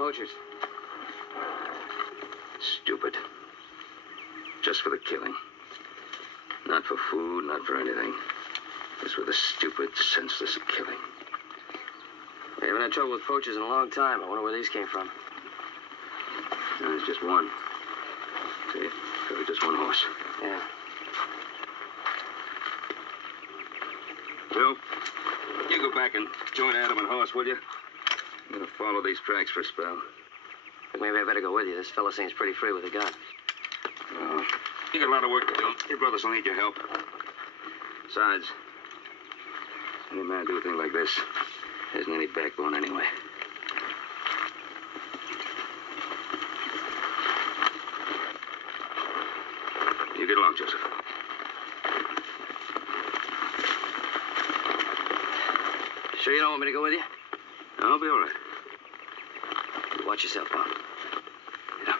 poachers? Stupid. Just for the killing. Not for food, not for anything. Just for the stupid, senseless killing. We haven't had trouble with poachers in a long time. I wonder where these came from. No, there's just one. See? Probably just one horse. Yeah. Bill, you go back and join Adam and Horse, will you? I'm gonna follow these tracks for a spell. Maybe I better go with you. This fella seems pretty free with a gun. Oh, you got a lot of work to do. Your brothers will need your help. Besides, any man do a thing like this isn't any backbone anyway. You get along, Joseph. Sure you don't want me to go with you? I'll be all right. You watch yourself, Bob. Yeah.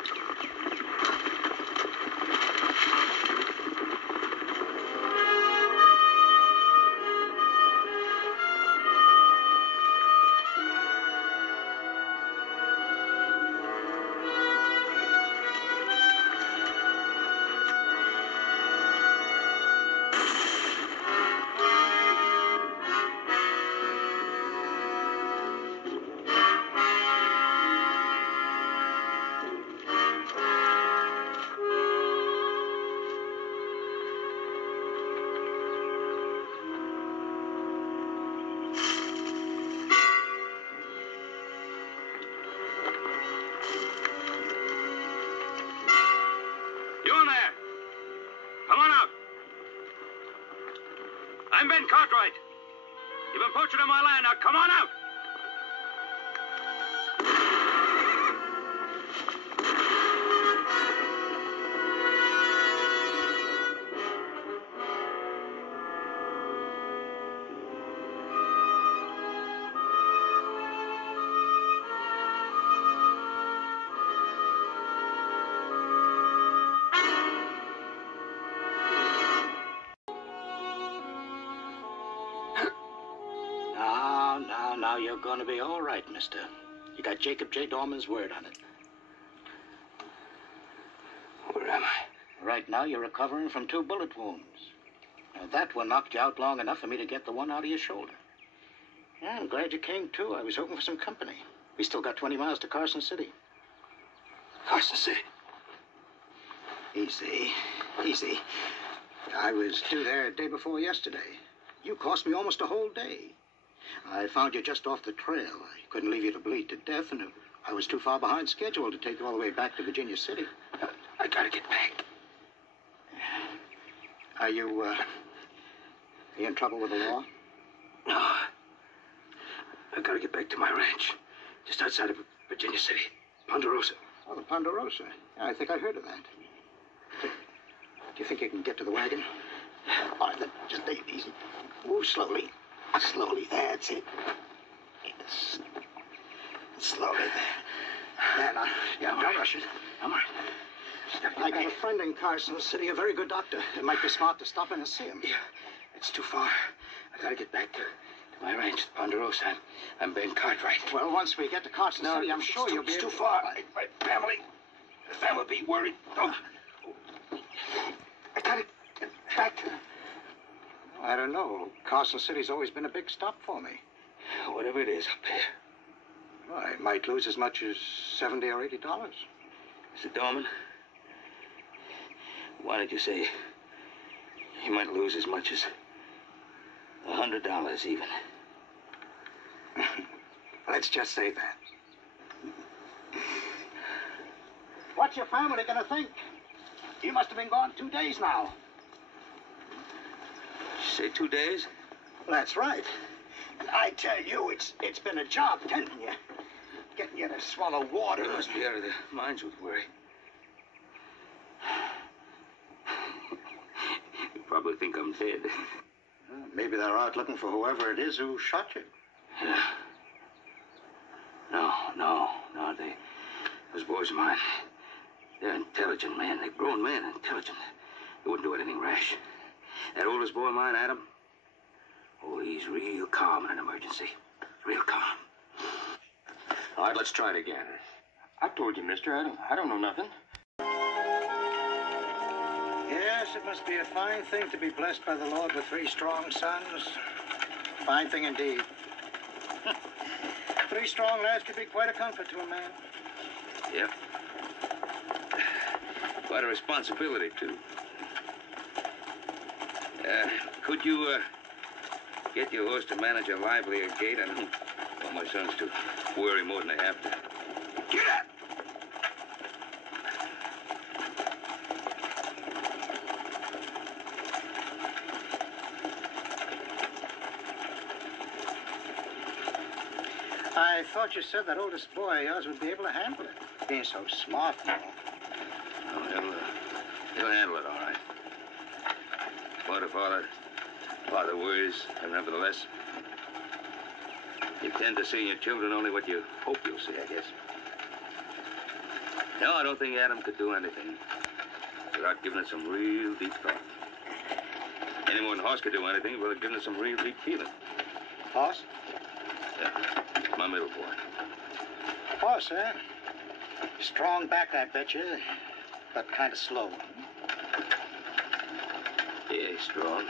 Cartwright. You've been poaching on my land. Now, come on out. Now you're going to be all right, mister. You got Jacob J. Dorman's word on it. Where am I? Right now, you're recovering from 2 bullet wounds. Now, that one knocked you out long enough for me to get the one out of your shoulder. Yeah, I'm glad you came, too. I was hoping for some company. We still got 20 miles to Carson City. Carson City? Easy. Easy. I was due there the day before yesterday. You cost me almost a whole day. I found you just off the trail. I couldn't leave you to bleed to death, and I was too far behind schedule to take you all the way back to Virginia City. I gotta get back. Are you in trouble with the law? No. I gotta get back to my ranch, just outside of Virginia City, Ponderosa. Oh, the Ponderosa. Yeah, I think I heard of that. Do you think you can get to the wagon? All right, then, just take it easy. Move slowly. Slowly, that's it. Slowly there. There, now. Yeah, don't rush it. I'm all right. I got a friend in Carson City, a very good doctor. It might be smart to stop in and see him. Yeah, it's too far. I gotta get back to my ranch, Ponderosa. I'm Ben Cartwright. Well, once we get to Carson City, I'm sure you'll be too far. My family will be worried. Oh. I gotta get back to... I don't know. Carson City's always been a big stop for me. Whatever it is up there. Well, I might lose as much as $70 or $80. Mr. Dorman, why did you say you might lose as much as $100 even? Let's just say that. What's your family gonna think? You must have been gone 2 days now. Say 2 days? That's right. And I tell you, it's been a job tending you. Getting you to swallow water. You must be out of their minds with worry. You probably think I'm dead. Maybe they're out looking for whoever it is who shot you. Yeah. No, those boys of mine, they're intelligent men. They're grown men, intelligent. They wouldn't do anything rash. That oldest boy of mine, Adam, oh, he's real calm in an emergency. Real calm. All right, let's try it again. I told you, mister, I don't know nothing. Yes, it must be a fine thing to be blessed by the Lord with 3 strong sons. Fine thing indeed. 3 strong lads could be quite a comfort to a man. Yep. Quite a responsibility, too. Could you, get your horse to manage a livelier gait? I don't want my sons to worry more than they have to. Get up! I thought you said that oldest boy of yours would be able to handle it. Being so smart and all. Oh, he'll handle it all right. But if father worries, and nevertheless, you tend to see in your children only what you hope you'll see, I guess. No, I don't think Adam could do anything without giving it some real deep thought. Any more than Hoss could do anything without giving it some real deep feeling. Hoss? Yeah, my middle boy. Hoss, eh? Strong back, I bet you, but kind of slow. Yeah, he's strong.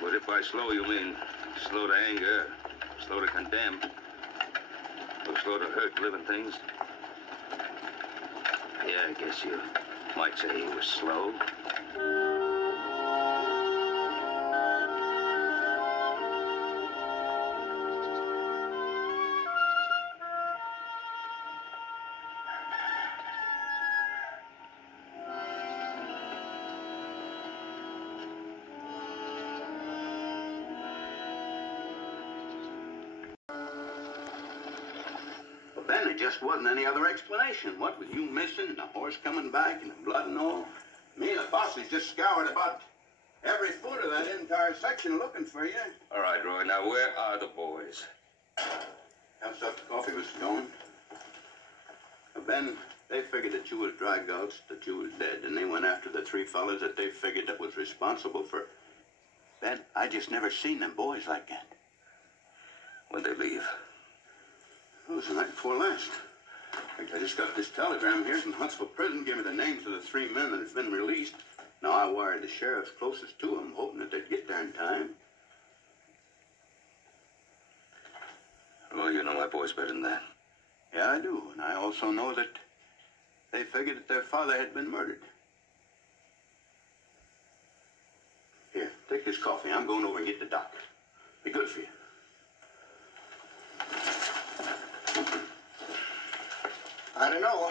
But if by slow you mean slow to anger, slow to condemn, or slow to hurt living things, yeah, I guess you might say he was slow. Ben, there just wasn't any other explanation. What with you missing, the horse coming back, and the blood and all? Me and the posse's just scoured about every foot of that entire section looking for you. All right, Roy, now where are the boys? How's that coffee was going? Ben, they figured that you was dry gulched, that you was dead, and they went after the 3 fellas that they figured that was responsible for... Ben, I just never seen them boys like that. When'd they leave? It was the night before last. In fact, I just got this telegram here from Huntsville Prison, giving me the names of the 3 men that have been released. Now, I wired the sheriffs closest to them, hoping that they'd get there in time. Well, you know my boys better than that. Yeah, I do. And I also know that they figured that their father had been murdered. Here, take this coffee. I'm going over and get the doc. Be good for you. I don't know.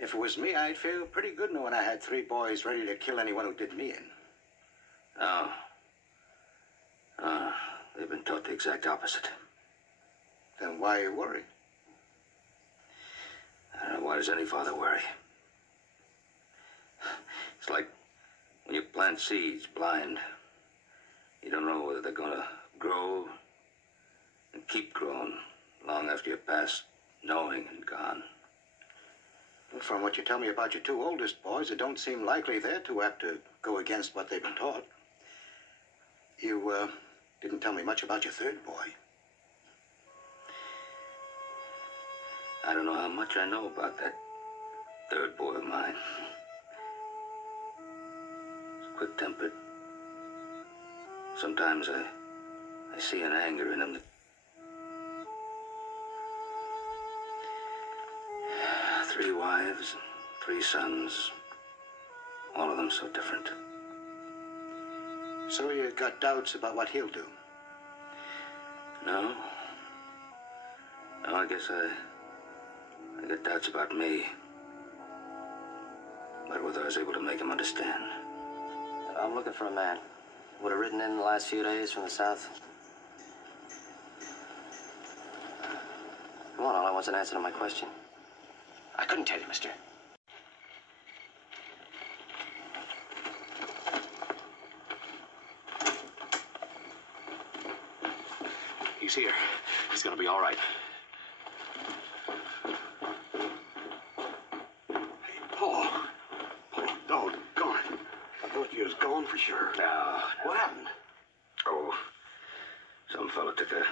If it was me, I'd feel pretty good knowing I had 3 boys ready to kill anyone who did me in. No. They've been taught the exact opposite. Then why are you worried? I don't know, why does any father worry? It's like when you plant seeds blind. You don't know whether they're gonna grow and keep growing long after you're past knowing and gone. Well, from what you tell me about your 2 oldest boys, it don't seem likely they're too apt to go against what they've been taught. You, didn't tell me much about your 3rd boy. I don't know how much I know about that 3rd boy of mine. He's quick-tempered. Sometimes I see an anger in him that... 3 wives, 3 sons, all of them so different. So you got doubts about what he'll do? No. No, I guess I got doubts about me. But whether I was able to make him understand. I'm looking for a man. Would have ridden in the last few days from the south. Come on, all I want's an answer to my question. I couldn't tell you, mister. He's here. He's gonna be all right. Hey, Paul. Paul, doggone. I thought you was gone for sure. No. What happened? Oh, some fella took a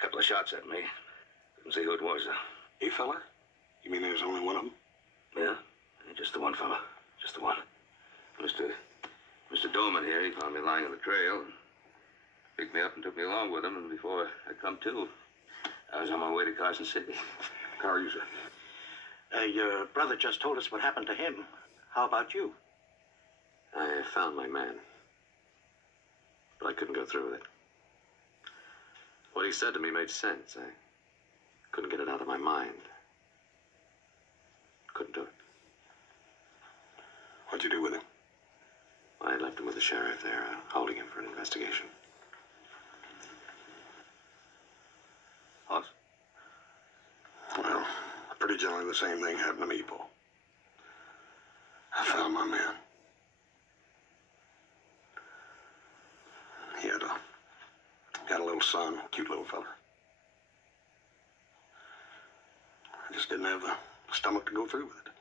A couple of shots at me. Couldn't see who it was, though. A fella? You mean there's only one of them? Yeah, just the one fella. Just the one. Mr. Doman here, he found me lying on the trail. Picked me up and took me along with him, and before I come to, I was on my way to Carson City. How are you, sir? Your brother just told us what happened to him. How about you? I found my man. But I couldn't go through with it. What he said to me made sense. I couldn't get it out of my mind. Couldn't do it. What'd you do with him? I left him with the sheriff there, holding him for an investigation. What? Well, pretty generally the same thing happened to me, Paul. I found my man. He had a little son, cute little fella. I just didn't have the stomach to go through with it.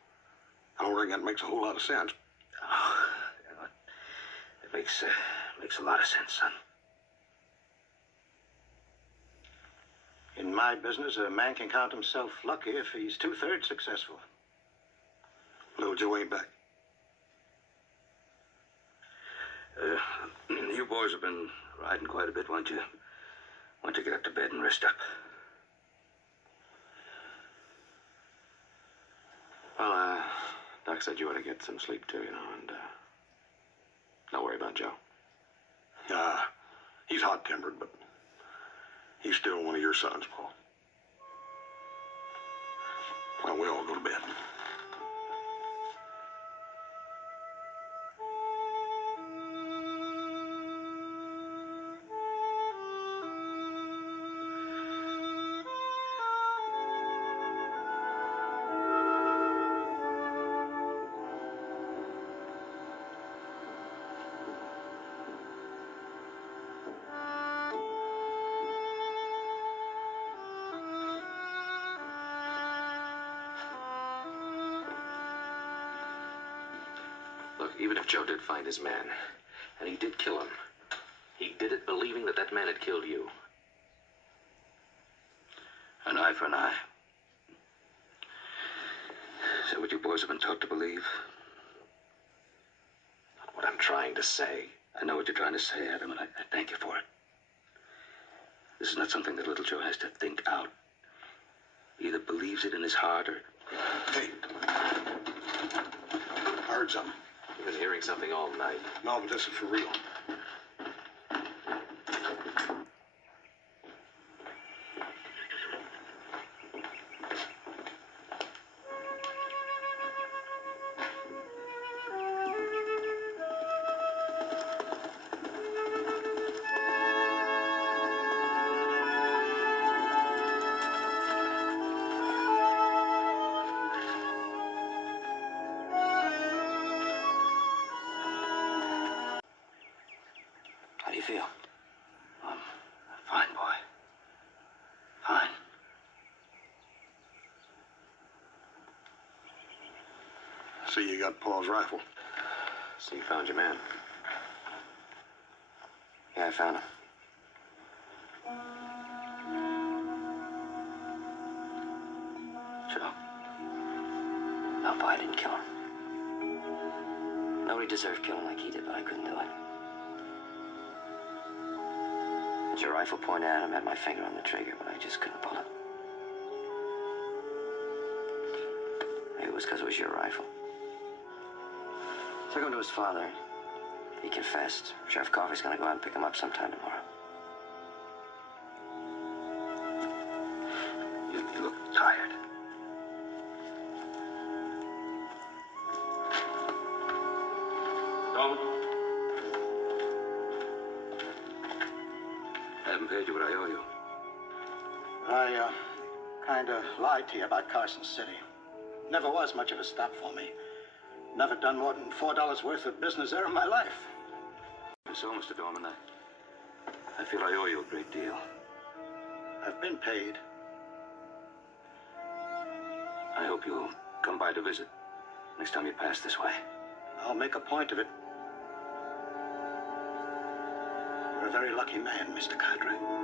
I don't reckon that makes a whole lot of sense. Oh, it makes a lot of sense, son. In my business, a man can count himself lucky if he's 2/3 successful. Little Joe ain't back. You boys have been riding quite a bit. Why don't you get up to bed and rest up? Well, Doc said you ought to get some sleep too, you know, and don't worry about Joe. He's hot-tempered, but he's still one of your sons, Paul. Well, we all go to bed. Look, even if Joe did find his man, and he did kill him, he did it believing that that man had killed you. An eye for an eye. Is that what you boys have been taught to believe? Not what I'm trying to say. I know what you're trying to say, Adam, and I thank you for it. This is not something that little Joe has to think out. He either believes it in his heart or... Hey. I heard something. You've been hearing something all night. No, but this is for real. How do you feel? Fine, boy. Fine. See, you got Paul's rifle. So you found your man. Yeah, I found him. Joe. No, Pa, I didn't kill him. Nobody deserved killing like he did, but I couldn't do it. Had your rifle pointed at him, had my finger on the trigger, but I just couldn't pull it. Maybe it was because it was your rifle. Took him to his father. He confessed. Sheriff Coffey's gonna go out and pick him up sometime tomorrow. You look tired. Tom? I haven't paid you what I owe you. I, kinda lied to you about Carson City. Never was much of a stop for me. Never done more than $4 worth of business there in my life. So, Mr. Dorman, I feel I owe you a great deal. I've been paid. I hope you'll come by to visit next time you pass this way. I'll make a point of it. You're a very lucky man, Mr. Cartwright.